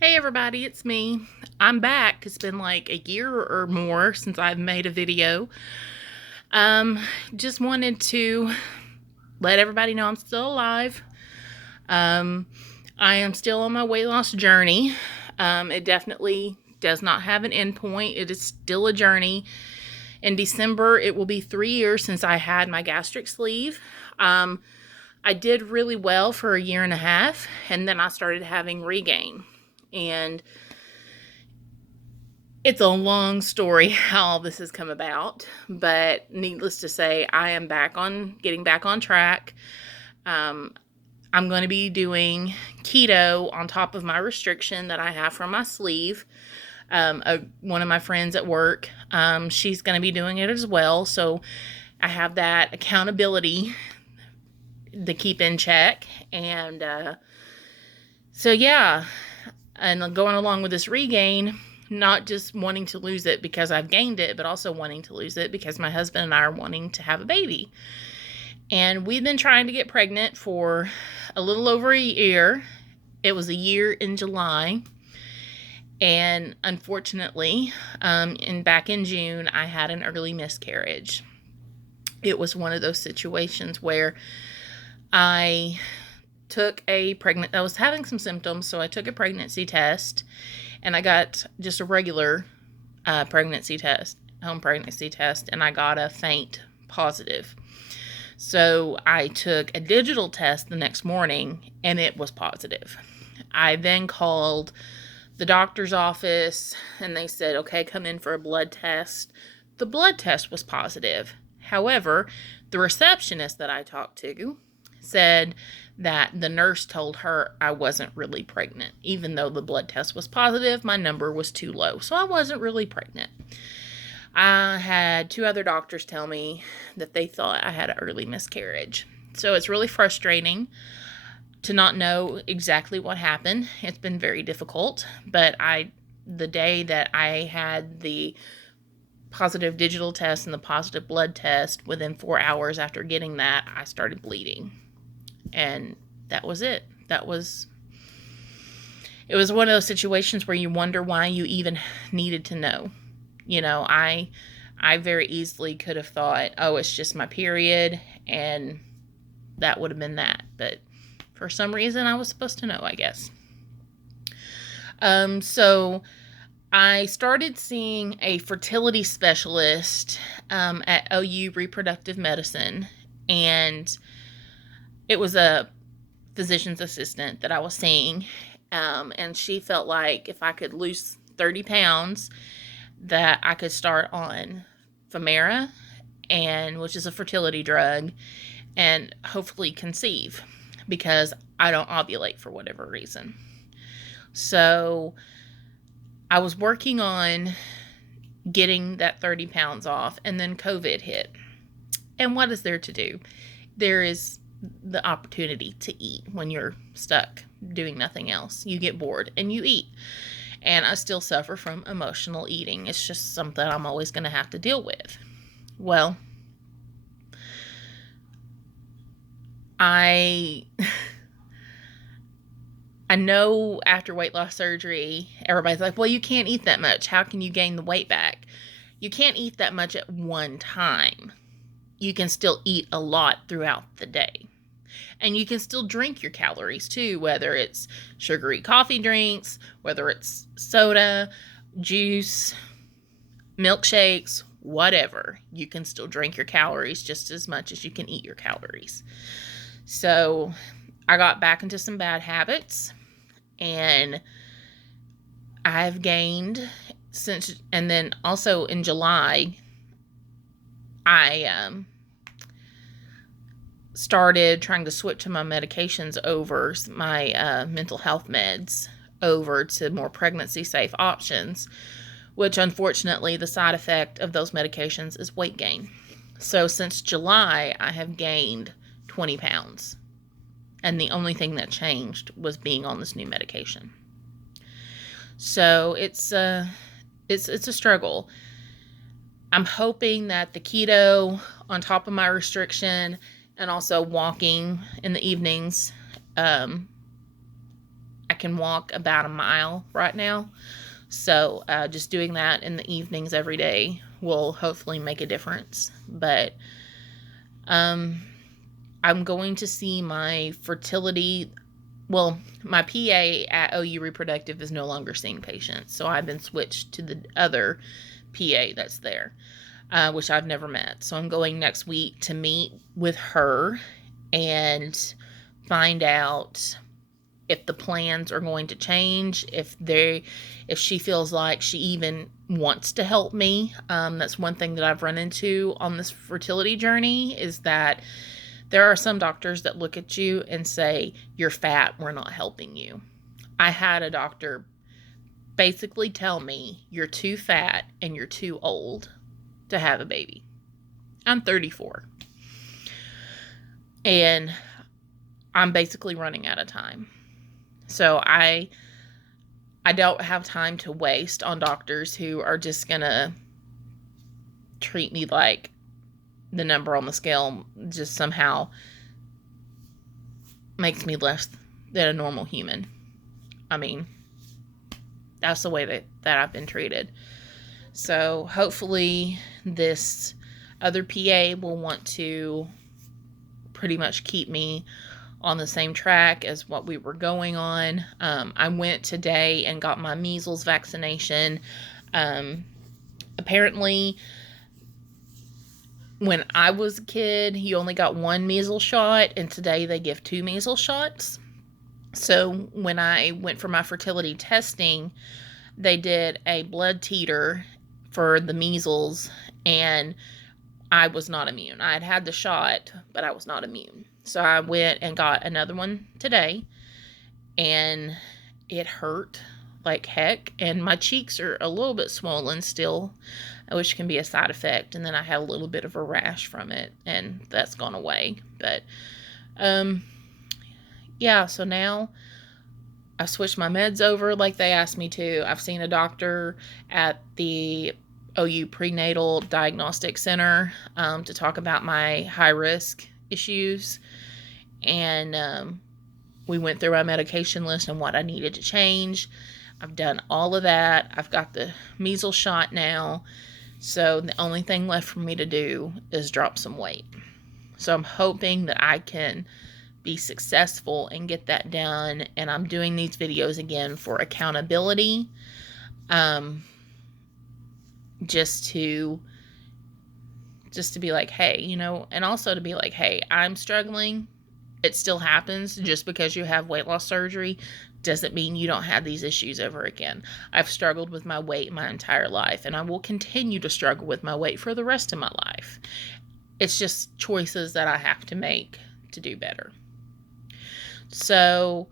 Hey everybody, it's me. I'm back. It's been like a year or more since I've made a video. Um, just wanted to let everybody know I'm still alive. Um, I am still on my weight loss journey. It definitely does not have an end point. It is still a journey. In December, it will be 3 years since I had my gastric sleeve. I did really well for a year and a half, and then I started having regain. And it's a long story how all this has come about, but needless to say, I am getting back on track. Um, I'm going to be doing keto on top of my restriction that I have from my sleeve. One of my friends at work, she's going to be doing it as well. So I have that accountability to keep in check. And so, yeah, and going along with this regain, not just wanting to lose it because I've gained it, but also wanting to lose it because my husband and I are wanting to have a baby. And we've been trying to get pregnant for a little over a year. It was a year in July. And unfortunately, back in June, I had an early miscarriage. It was one of those situations where I was having some symptoms, so I took a pregnancy test, and I got just a regular home pregnancy test, and I got a faint positive. So I took a digital test the next morning, and it was positive. I then called the doctor's office, and they said, okay, come in for a blood test. The blood test was positive. However, the receptionist that I talked to said that the nurse told her I wasn't really pregnant. Even though the blood test was positive, my number was too low, so I wasn't really pregnant. I had 2 other doctors tell me that they thought I had an early miscarriage. So it's really frustrating to not know exactly what happened. It's been very difficult, but the day that I had the positive digital test and the positive blood test, within 4 hours after getting that, I started bleeding. And that was it. It was one of those situations where you wonder why you even needed to know. I very easily could have thought, oh, it's just my period, and that would have been that. But for some reason, I was supposed to know, I guess. So I started seeing a fertility specialist at OU Reproductive Medicine, and it was a physician's assistant that I was seeing, and she felt like if I could lose 30 pounds, that I could start on Femera, which is a fertility drug, and hopefully conceive, because I don't ovulate for whatever reason. So I was working on getting that 30 pounds off, and then COVID hit. And what is there to do? There is the opportunity to eat when you're stuck doing nothing else. You get bored and you eat. And I still suffer from emotional eating. It's just something I'm always going to have to deal with. Well, I know after weight loss surgery, everybody's like, well, you can't eat that much. How can you gain the weight back? You can't eat that much at one time. You can still eat a lot throughout the day. And you can still drink your calories too, whether it's sugary coffee drinks, whether it's soda, juice, milkshakes, whatever. You can still drink your calories just as much as you can eat your calories. So I got back into some bad habits, and I've gained and then also in July, I started trying to switch my medications over, my mental health meds, over to more pregnancy safe options, which unfortunately the side effect of those medications is weight gain. So since July, I have gained 20 pounds. And the only thing that changed was being on this new medication. So it's a struggle. I'm hoping that the keto on top of my restriction, and also walking in the evenings, I can walk about a mile right now. So just doing that in the evenings every day will hopefully make a difference. But I'm going to see my fertility. Well, my PA at OU Reproductive is no longer seeing patients, so I've been switched to the other PA that's there, which I've never met. So I'm going next week to meet with her and find out if the plans are going to change, if she feels like she even wants to help me. That's one thing that I've run into on this fertility journey, is that there are some doctors that look at you and say, "You're fat, we're not helping you." I had a doctor basically tell me, "You're too fat and you're too old to have a baby." I'm 34. And I'm basically running out of time. So I don't have time to waste on doctors who are just going to treat me like the number on the scale just somehow makes me less than a normal human. I mean, that's the way that I've been treated. So hopefully this other PA will want to pretty much keep me on the same track as what we were going on. I went today and got my measles vaccination. Apparently, when I was a kid, you only got one measles shot, and today they give 2 measles shots. So when I went for my fertility testing, they did a blood titer for the measles, and I was not immune. I had had the shot, but I was not immune. So I went and got another one today, and it hurt like heck, and my cheeks are a little bit swollen still, which can be a side effect, and then I had a little bit of a rash from it, and that's gone away. But yeah, so now I switched my meds over like they asked me to. I've seen a doctor at the OU Prenatal Diagnostic Center to talk about my high risk issues, and we went through my medication list and what I needed to change. I've done all of that. I've got the measles shot now, so the only thing left for me to do is drop some weight. So I'm hoping that I can be successful and get that done, and I'm doing these videos again for accountability, just to be like, hey, you know, and also to be like, hey, I'm struggling. It still happens. Just because you have weight loss surgery doesn't mean you don't have these issues ever again. I've struggled with my weight my entire life, and I will continue to struggle with my weight for the rest of my life. It's just choices that I have to make to do better. So,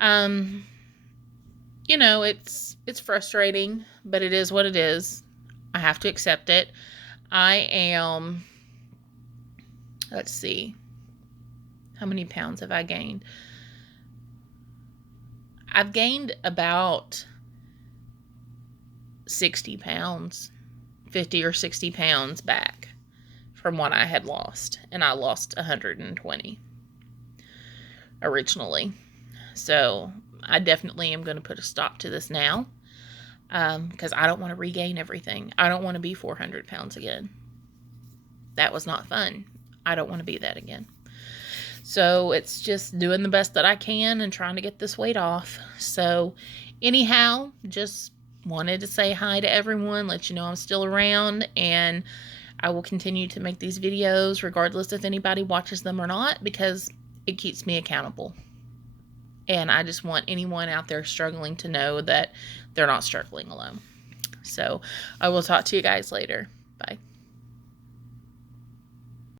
you know, it's frustrating, but it is what it is. I have to accept it. I am, let's see, how many pounds have I gained? I've gained about 60 pounds, 50 or 60 pounds back from what I had lost. And I lost 120 originally. So I definitely am going to put a stop to this now, because I don't want to regain everything. I don't want to be 400 pounds again. That was not fun. I don't want to be that again. So it's just doing the best that I can and trying to get this weight off. So anyhow, just wanted to say hi to everyone, let you know I'm still around, and I will continue to make these videos regardless if anybody watches them or not, because it keeps me accountable. And I just want anyone out there struggling to know that they're not struggling alone. So I will talk to you guys later. Bye.